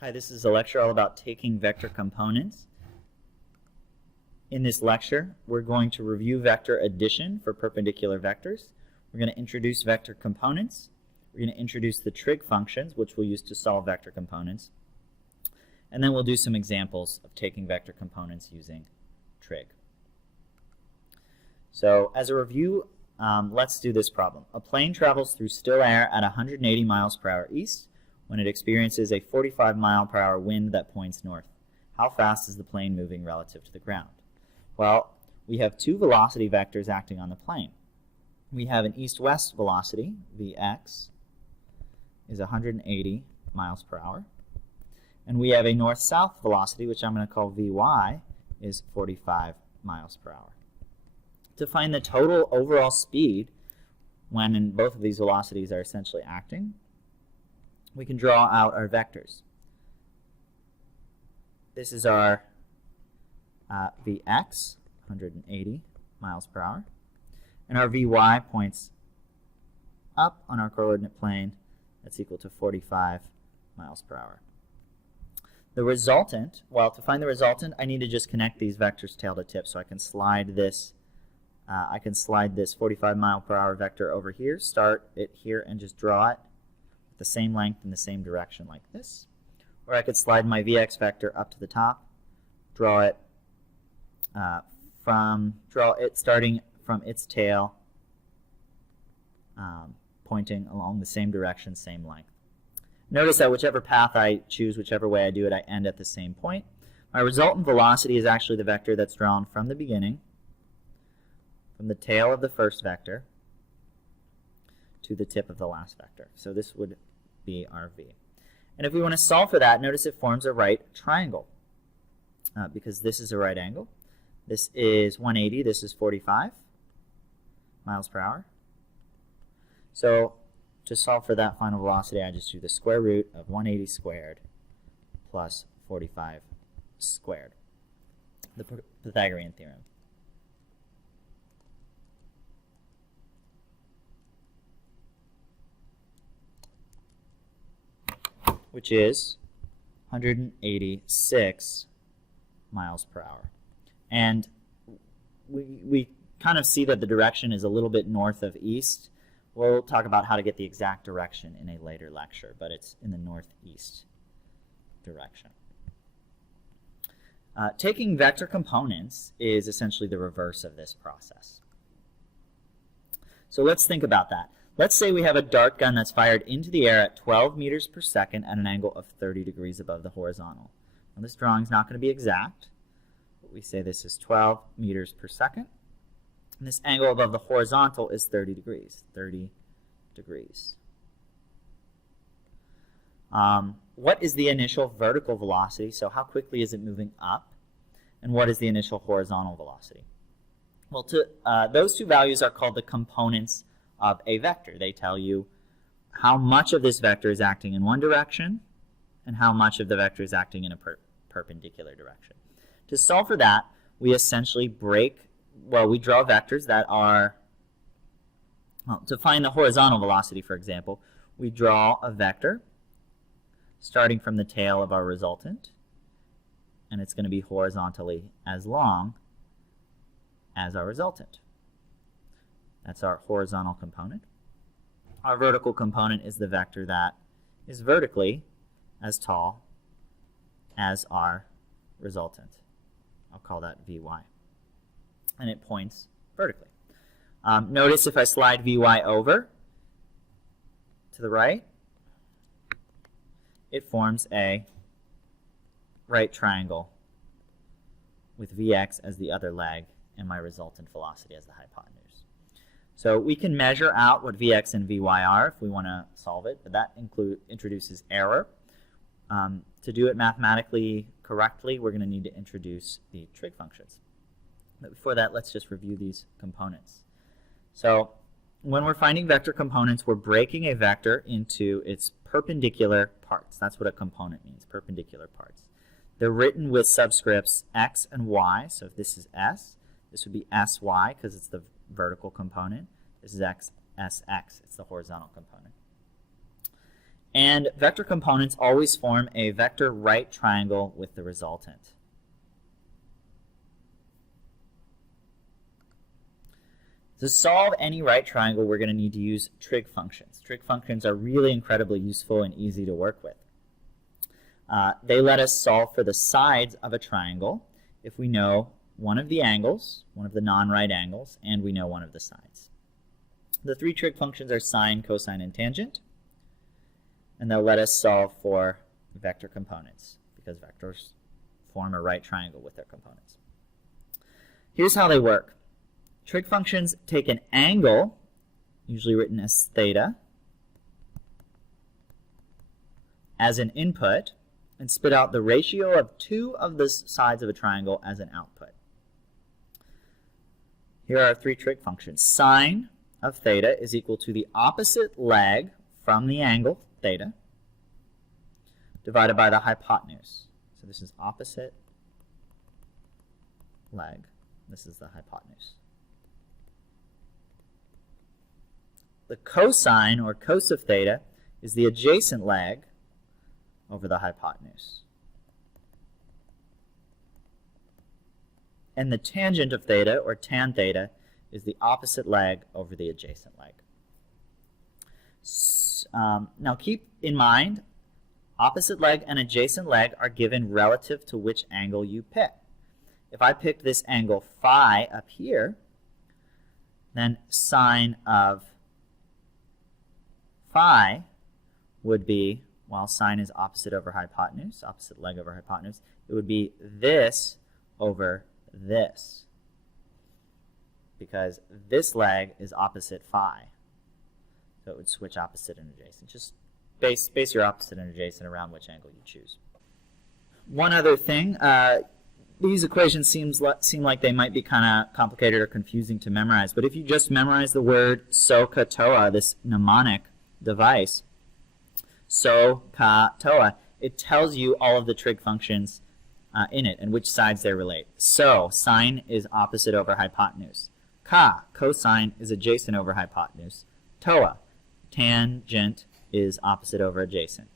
Hi, this is a lecture all about taking vector components. In this lecture, we're going to review vector addition for perpendicular vectors. We're going to introduce vector components. We're going to introduce the trig functions, which we'll use to solve vector components. And then we'll do some examples of taking vector components using trig. So as a review, let's do this problem. A plane travels through still air at 180 miles per hour east when it experiences a 45 mile per hour wind that points north. How fast is the plane moving relative to the ground? Well, we have two velocity vectors acting on the plane. We have an east-west velocity, Vx, is 180 miles per hour. And we have a north-south velocity, which I'm going to call Vy, is 45 miles per hour. To find the total overall speed when both of these velocities are essentially acting, we can draw out our vectors. This is our Vx, 180 miles per hour, and our Vy points up on our coordinate plane. That's equal to 45 miles per hour. The resultant, well, to find the resultant, I need to just connect these vectors tail to tip, so I can slide this 45 mile per hour vector over here, start it here, and just draw it with the same length in the same direction like this. Or I could slide my Vx vector up to the top, draw it starting from its tail, pointing along the same direction, same length. Notice that whichever path I choose, whichever way I do it, I end at the same point. My resultant velocity is actually the vector that's drawn from the beginning, from the tail of the first vector to the tip of the last vector. So this would be our V. And if we want to solve for that, notice it forms a right triangle because this is a right angle. This is 180, this is 45 miles per hour. So to solve for that final velocity, I just do the square root of 180 squared plus 45 squared, the Pythagorean theorem. Which is 186 miles per hour. And we kind of see that the direction is a little bit north of east. We'll talk about how to get the exact direction in a later lecture, but it's in the northeast direction. Taking vector components is essentially the reverse of this process. So let's think about that. Let's say we have a dart gun that's fired into the air at 12 meters per second at an angle of 30 degrees above the horizontal. Now this drawing is not going to be exact, but we say this is 12 meters per second. And this angle above the horizontal is 30 degrees. 30 degrees. What is the initial vertical velocity? So how quickly is it moving up? And what is the initial horizontal velocity? Well, those two values are called the components of a vector. They tell you how much of this vector is acting in one direction and how much of the vector is acting in a perpendicular direction. To solve for that, we essentially we draw vectors that are, to find the horizontal velocity, for example, we draw a vector starting from the tail of our resultant, and it's going to be horizontally as long as our resultant. That's our horizontal component. Our vertical component is the vector that is vertically as tall as our resultant. I'll call that Vy. And it points vertically. Notice if I slide Vy over to the right, it forms a right triangle with Vx as the other leg and my resultant velocity as the hypotenuse. So we can measure out what Vx and Vy are if we want to solve it, but that introduces error. To do it mathematically correctly, we're going to need to introduce the trig functions. But before that, let's just review these components. So when we're finding vector components, we're breaking a vector into its perpendicular parts. That's what a component means, perpendicular parts. They're written with subscripts x and y. So if this is s, this would be sy because it's the vertical component. This is x, sx. It's the horizontal component. And vector components always form a vector right triangle with the resultant. To solve any right triangle, we're going to need to use trig functions. Trig functions are really incredibly useful and easy to work with. They let us solve for the sides of a triangle if we know one of the angles, one of the non-right angles, and we know one of the sides. The three trig functions are sine, cosine, and tangent, and they'll let us solve for vector components because vectors form a right triangle with their components. Here's how they work. Trig functions take an angle, usually written as theta, as an input, and spit out the ratio of two of the sides of a triangle as an output. Here are our three trig functions. Sine of theta is equal to the opposite leg from the angle, theta, divided by the hypotenuse. So this is opposite leg. This is the hypotenuse. The cosine, or cos of theta, is the adjacent leg over the hypotenuse. And the tangent of theta, or tan theta, is the opposite leg over the adjacent leg. Now keep in mind, opposite leg and adjacent leg are given relative to which angle you pick. If I picked this angle phi up here, then sine of phi would be, while sine is opposite over hypotenuse, opposite leg over hypotenuse, it would be this over this, because this leg is opposite phi. So it would switch opposite and adjacent. Just base your opposite and adjacent around which angle you choose. One other thing, these equations seem like they might be kind of complicated or confusing to memorize, but if you just memorize the word SOHCAHTOA, this mnemonic device, SOHCAHTOA, it tells you all of the trig functions in it and which sides they relate. So, sine is opposite over hypotenuse. Cosine is adjacent over hypotenuse. TOA, tangent, is opposite over adjacent.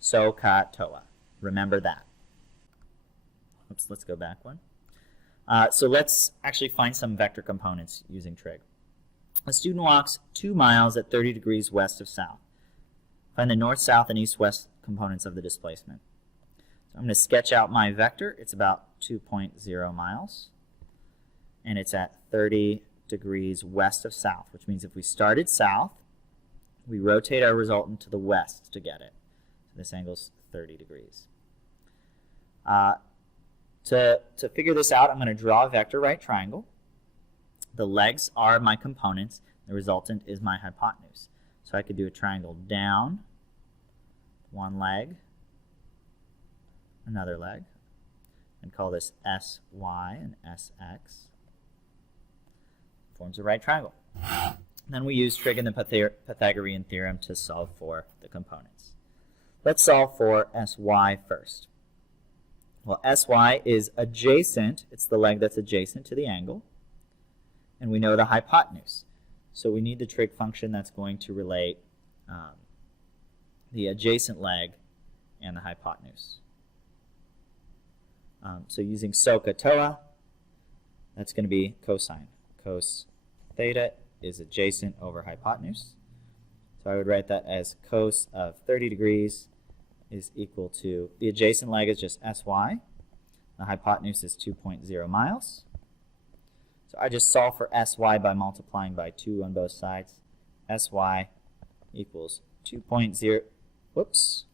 SOHCAHTOA. Remember that. Oops, let's go back one. So let's actually find some vector components using trig. A student walks 2 miles at 30 degrees west of south. Find the north, south, and east-west components of the displacement. So I'm going to sketch out my vector. It's about 2.0 miles. And it's at 30 degrees west of south, which means if we started south, we rotate our resultant to the west to get it. So this angle's 30 degrees. To figure this out, I'm going to draw a vector right triangle. The legs are my components. The resultant is my hypotenuse. So I could do a triangle down, one leg, another leg, and call this SY and SX. Forms a right triangle. Then we use trig and the Pythagorean theorem to solve for the components. Let's solve for SY first. Well, SY is adjacent. It's the leg that's adjacent to the angle. And we know the hypotenuse. So we need the trig function that's going to relate the adjacent leg and the hypotenuse. So using SOHCAHTOA, that's going to be cosine. Cos theta is adjacent over hypotenuse. So I would write that as cos of 30 degrees is equal to, the adjacent leg is just SY. The hypotenuse is 2.0 miles. So I just solve for SY by multiplying by 2 on both sides. SY equals 2.0, whoops,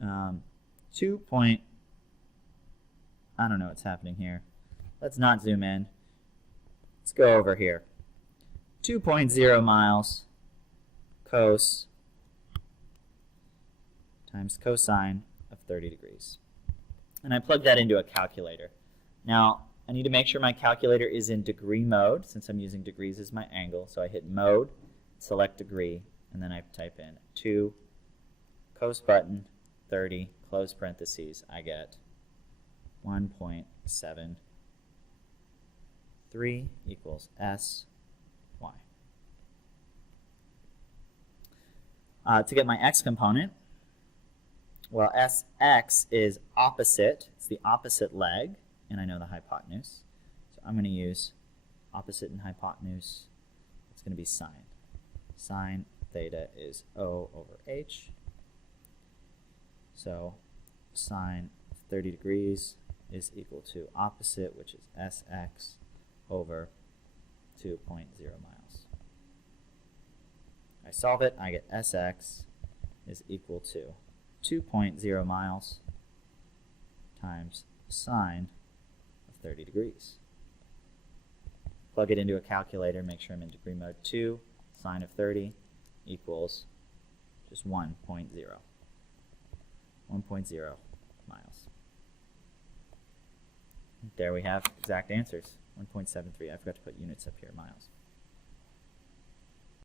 2 point, I don't know what's happening here. Let's not zoom in. Let's go over here. 2.0 miles cos times cosine of 30 degrees. And I plug that into a calculator. Now, I need to make sure my calculator is in degree mode, since I'm using degrees as my angle. So I hit mode, select degree, and then I type in 2, cos button, 30, close parentheses. I get 1.73 equals SY. To get my x component, well, Sx is opposite. It's the opposite leg, and I know the hypotenuse. So I'm going to use opposite and hypotenuse. It's going to be sine. Sine theta is O over h. So sine 30 degrees is equal to opposite, which is Sx over 2.0 miles. I solve it, I get Sx is equal to 2.0 miles times sine of 30 degrees. Plug it into a calculator, make sure I'm in degree mode. 2 sine of 30 equals just 1.0. 1.0 miles. There we have exact answers. 1.73. I forgot to put units up here, miles.